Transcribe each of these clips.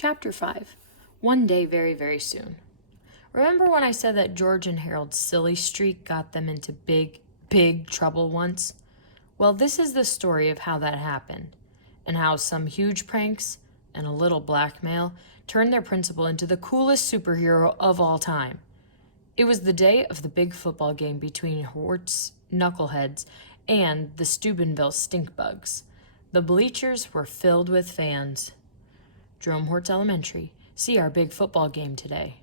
Chapter 5. One day very, very soon. Remember when I said that George and Harold's silly streak got them into big, big trouble once? Well, this is the story of how that happened, and how some huge pranks and a little blackmail turned their principal into the coolest superhero of all time. It was the day of the big football game between Hort's Knuckleheads and the Steubenville Stinkbugs. The bleachers were filled with fans. Jerome Hortz Elementary. See our big football game today.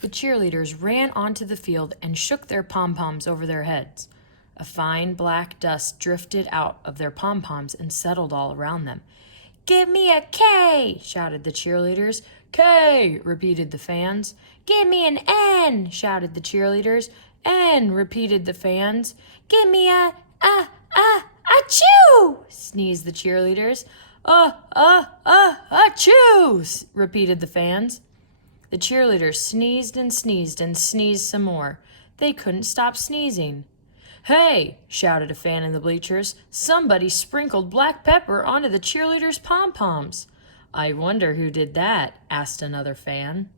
The cheerleaders ran onto the field and shook their pom-poms over their heads. A fine black dust drifted out of their pom-poms and settled all around them. "Give me a K!" shouted the cheerleaders. "K!" repeated the fans. "Give me an N!" shouted the cheerleaders. "N!" repeated the fans. "Give me a achoo!" sneezed the cheerleaders. Achoo! repeated the fans. The cheerleaders sneezed and sneezed and sneezed some more. They couldn't stop sneezing. "Hey!" shouted a fan in the bleachers. "Somebody sprinkled black pepper onto the cheerleaders' pom-poms." "I wonder who did that?" asked another fan.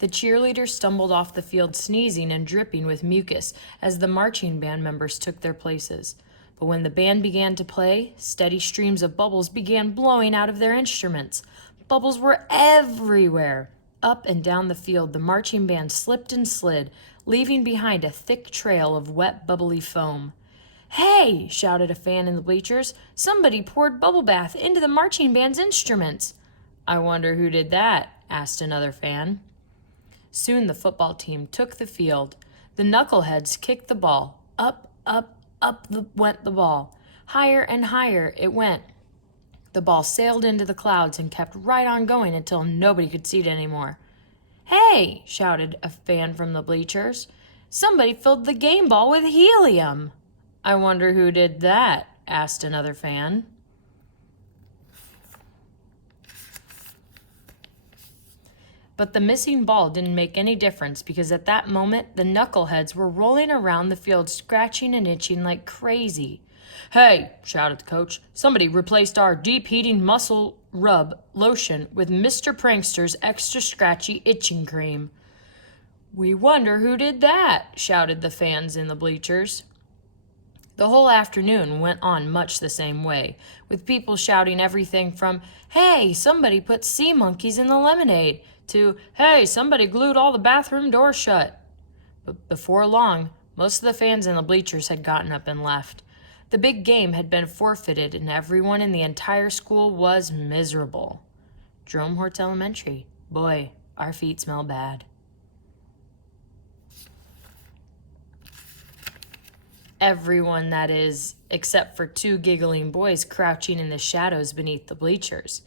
The cheerleaders stumbled off the field sneezing and dripping with mucus as the marching band members took their places. But when the band began to play, steady streams of bubbles began blowing out of their instruments. Bubbles were everywhere. Up and down the field, the marching band slipped and slid, leaving behind a thick trail of wet, bubbly foam. "Hey!" shouted a fan in the bleachers. "Somebody poured bubble bath into the marching band's instruments." "I wonder who did that?" asked another fan. Soon the football team took the field. The knuckleheads kicked the ball. Up went the ball. Higher and higher it went. The ball sailed into the clouds and kept right on going until nobody could see it anymore. "Hey!" shouted a fan from the bleachers. "Somebody filled the game ball with helium." "I wonder who did that?" asked another fan. But the missing ball didn't make any difference because at that moment the knuckleheads were rolling around the field scratching and itching like crazy. "Hey!" shouted the coach. "Somebody replaced our deep heating muscle rub lotion with Mr. Prankster's extra scratchy itching cream." "We wonder who did that?" shouted the fans in the bleachers. The whole afternoon went on much the same way, with people shouting everything from, "Hey, somebody put sea monkeys in the lemonade," to, "Hey, somebody glued all the bathroom doors shut." But before long, most of the fans in the bleachers had gotten up and left. The big game had been forfeited, and everyone in the entire school was miserable. Jerome Hortz Elementary. Boy, our feet smell bad. Everyone, that is, except for two giggling boys crouching in the shadows beneath the bleachers.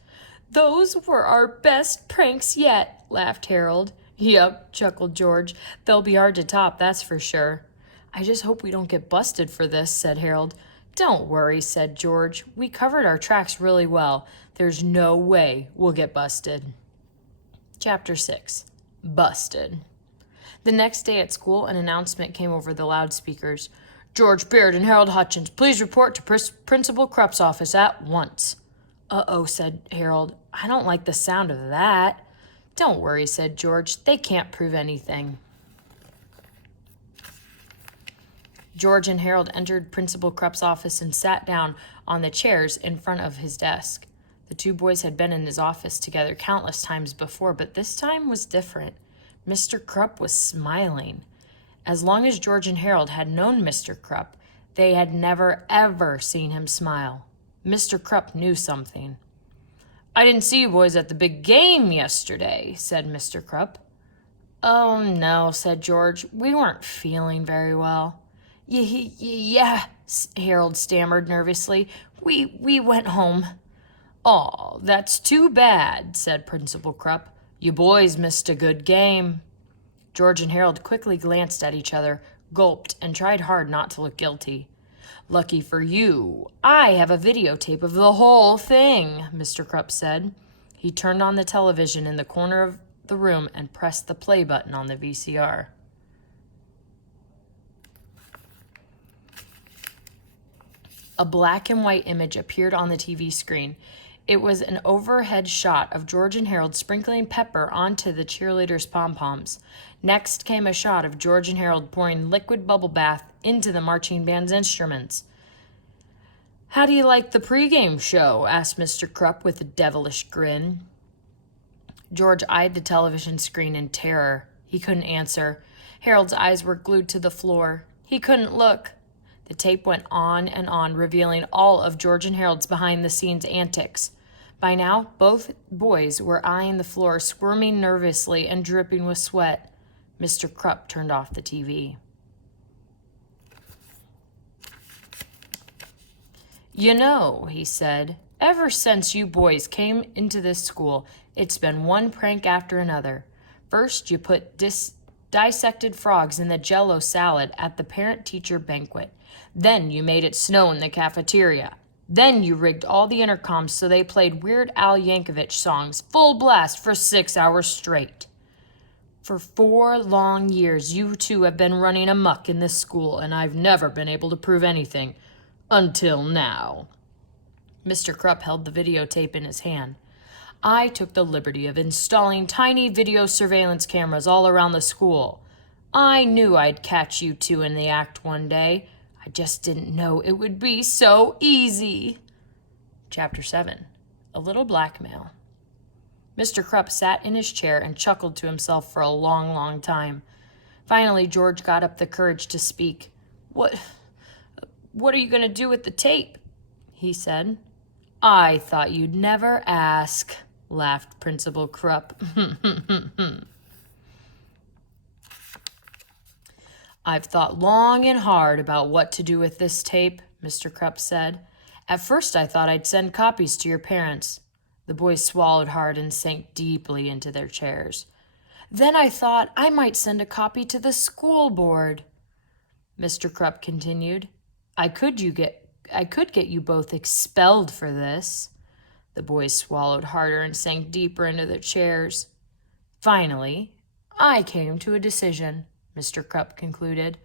"Those were our best pranks yet," laughed Harold. "Yep," chuckled George. "They'll be hard to top, that's for sure." "I just hope we don't get busted for this," said Harold. "Don't worry," said George. "We covered our tracks really well. There's no way we'll get busted." Chapter 6. Busted. The next day at school, an announcement came over the loudspeakers. "George Beard and Harold Hutchins, please report to Principal Krupp's office at once." "Uh-oh," said Harold. "I don't like the sound of that." "Don't worry," said George. "They can't prove anything." George and Harold entered Principal Krupp's office and sat down on the chairs in front of his desk. The two boys had been in his office together countless times before, but this time was different. Mr. Krupp was smiling. As long as George and Harold had known Mr. Krupp, they had never, ever seen him smile. Mr. Krupp knew something. "I didn't see you boys at the big game yesterday," said Mr. Krupp. "Oh, no," said George. "We weren't feeling very well." Yeah, Harold stammered nervously. We went home." "Aw, that's too bad," said Principal Krupp. "You boys missed a good game." George and Harold quickly glanced at each other, gulped, and tried hard not to look guilty. "Lucky for you, I have a videotape of the whole thing," Mr. Krupp said. He turned on the television in the corner of the room and pressed the play button on the VCR. A black and white image appeared on the TV screen. It was an overhead shot of George and Harold sprinkling pepper onto the cheerleaders' pom-poms. Next came a shot of George and Harold pouring liquid bubble bath into the marching band's instruments. "How do you like the pregame show?" asked Mr. Krupp with a devilish grin. George eyed the television screen in terror. He couldn't answer. Harold's eyes were glued to the floor. He couldn't look. The tape went on, revealing all of George and Harold's behind-the-scenes antics. By now, both boys were eyeing the floor, squirming nervously and dripping with sweat. Mr. Krupp turned off the TV. "You know," he said, "ever since you boys came into this school, it's been one prank after another. First, you put dissected frogs in the Jell-O salad at the parent-teacher banquet. Then you made it snow in the cafeteria. Then you rigged all the intercoms so they played Weird Al Yankovic songs full blast for 6 hours straight. For 4 long years, you two have been running amok in this school, and I've never been able to prove anything. Until now." Mr. Krupp held the videotape in his hand. "I took the liberty of installing tiny video surveillance cameras all around the school. I knew I'd catch you two in the act one day. I just didn't know it would be so easy." Chapter 7. A Little Blackmail. Mr. Krupp sat in his chair and chuckled to himself for a long, long time. Finally, George got up the courage to speak. What are you going to do with the tape?" he said. "I thought you'd never ask," laughed Principal Krupp. "I've thought long and hard about what to do with this tape," Mr. Krupp said. "At first I thought I'd send copies to your parents." The boys swallowed hard and sank deeply into their chairs. "Then I thought I might send a copy to the school board," Mr. Krupp continued. I could get you both expelled for this." The boys swallowed harder and sank deeper into their chairs. "Finally, I came to a decision," Mr. Krupp concluded.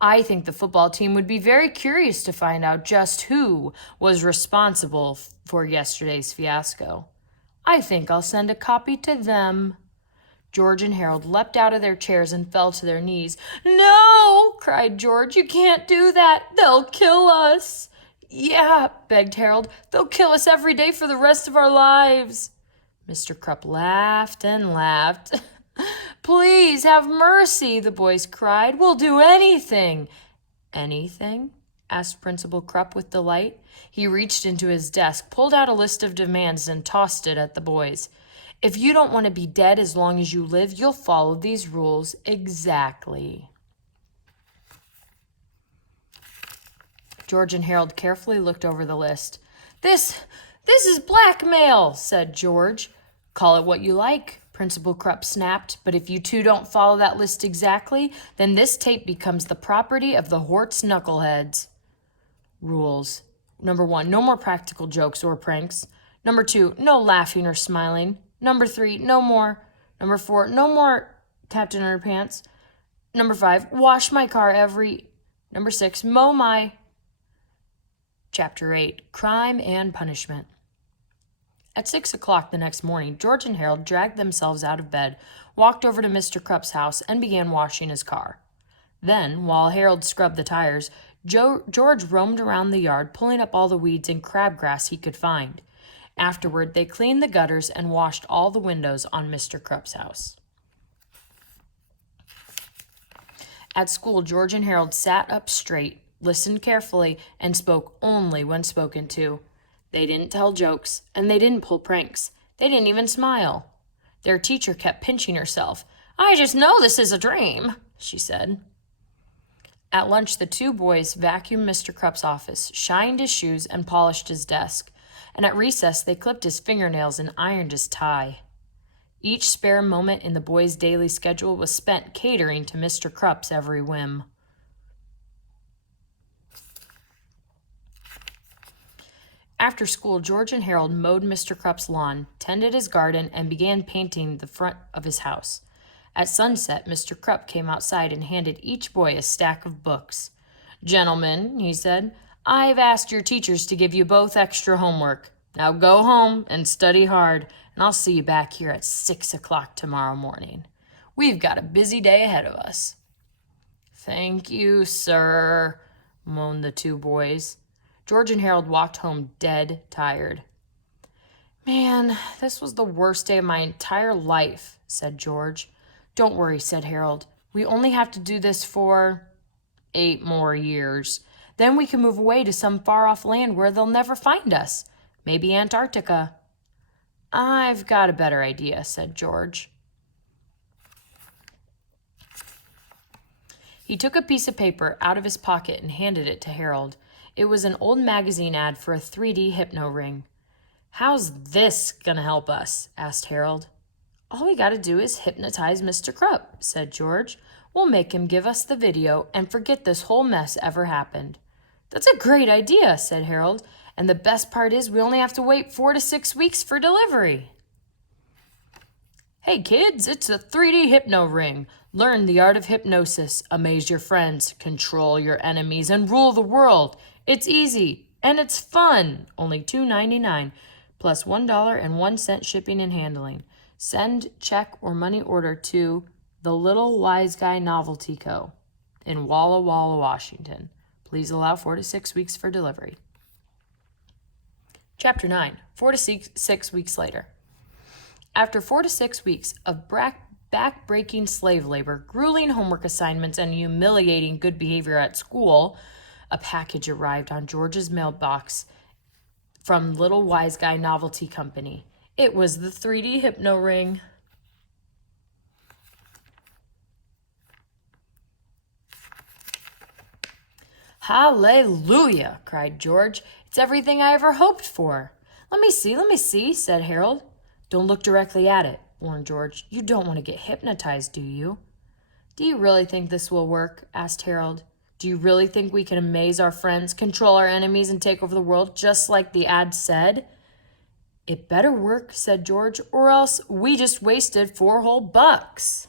"I think the football team would be very curious to find out just who was responsible for yesterday's fiasco. I think I'll send a copy to them." George and Harold leapt out of their chairs and fell to their knees. "No!" cried George. "You can't do that. They'll kill us." "Yeah," begged Harold. "They'll kill us every day for the rest of our lives." Mr. Krupp laughed and laughed. "Please have mercy," the boys cried. "We'll do anything." "Anything?" asked Principal Krupp with delight. He reached into his desk, pulled out a list of demands, and tossed it at the boys. "If you don't want to be dead as long as you live, you'll follow these rules exactly." George and Harold carefully looked over the list. This is blackmail," said George. "Call it what you like," Principal Krupp snapped, "but if you two don't follow that list exactly, then this tape becomes the property of the Hort's knuckleheads." Rules. Number 1, no more practical jokes or pranks. Number 2, no laughing or smiling. Number 3, no more. Number 4, no more Capt Underpants. Number 5, wash my car every. Number 6, mow my. Chapter 8. Crime and Punishment. At 6 o'clock the next morning, George and Harold dragged themselves out of bed, walked over to Mr. Krupp's house, and began washing his car. Then, while Harold scrubbed the tires, George roamed around the yard, pulling up all the weeds and crabgrass he could find. Afterward, they cleaned the gutters and washed all the windows on Mr. Krupp's house. At school, George and Harold sat up straight, listened carefully, and spoke only when spoken to. They didn't tell jokes, and they didn't pull pranks. They didn't even smile. Their teacher kept pinching herself. "I just know this is a dream," she said. At lunch, the two boys vacuumed Mr. Krupp's office, shined his shoes, and polished his desk. And at recess, they clipped his fingernails and ironed his tie. Each spare moment in the boys' daily schedule was spent catering to Mr. Krupp's every whim. After school, George and Harold mowed Mr. Krupp's lawn, tended his garden, and began painting the front of his house. At sunset, Mr. Krupp came outside and handed each boy a stack of books. "Gentlemen," he said, I've asked your teachers to give you both extra homework. Now go home and study hard, and I'll see you back here at 6 o'clock tomorrow morning. We've got a busy day ahead of us." "Thank you, sir," moaned the two boys. George and Harold walked home dead tired. "Man, this was the worst day of my entire life," said George. "Don't worry," said Harold. "We only have to do this for 8 more years. Then we can move away to some far-off land where they'll never find us. Maybe Antarctica." "I've got a better idea," said George. He took a piece of paper out of his pocket and handed it to Harold. It was an old magazine ad for a 3D hypno ring. "How's this gonna help us?" asked Harold. "All we gotta do is hypnotize Mr. Krupp," said George. "We'll make him give us the video and forget this whole mess ever happened." "That's a great idea," said Harold. "And the best part is we only have to wait 4 to 6 weeks for delivery." "Hey kids, it's a 3D hypno ring. Learn the art of hypnosis, amaze your friends, control your enemies, and rule the world. It's easy and it's fun. Only $2.99 plus $1.01 shipping and handling. Send check or money order to The Little Wise Guy Novelty Co. in Walla Walla, Washington. Please allow 4 to 6 weeks for delivery." Chapter 9, 4 to 6 weeks later. After 4 to 6 weeks of back-breaking slave labor, grueling homework assignments, and humiliating good behavior at school, a package arrived on George's mailbox from Little Wise Guy Novelty Company. It was the 3D hypno ring. "Hallelujah!" cried George. "It's everything I ever hoped for." Let me see," said Harold. "Don't look directly at it," warned George. "You don't want to get hypnotized, do you?" "Do you really think this will work?" asked Harold. "Do you really think we can amaze our friends, control our enemies, and take over the world just like the ad said?" "It better work," said George, "or else we just wasted $4 whole bucks."